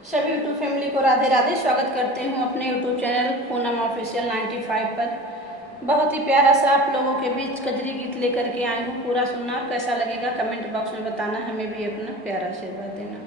सभी YouTube family को राधे राधे। स्वागत करते हूँ अपने यूट्यूब चैनल पूनम ऑफिशियल 95 पर। बहुत ही प्यारा सा आप लोगों के बीच कजरी गीत लेकर के आई हूँ। पूरा सुनना, कैसा लगेगा कमेंट बॉक्स में बताना, हमें भी अपना प्यारा आशीर्वाद देना।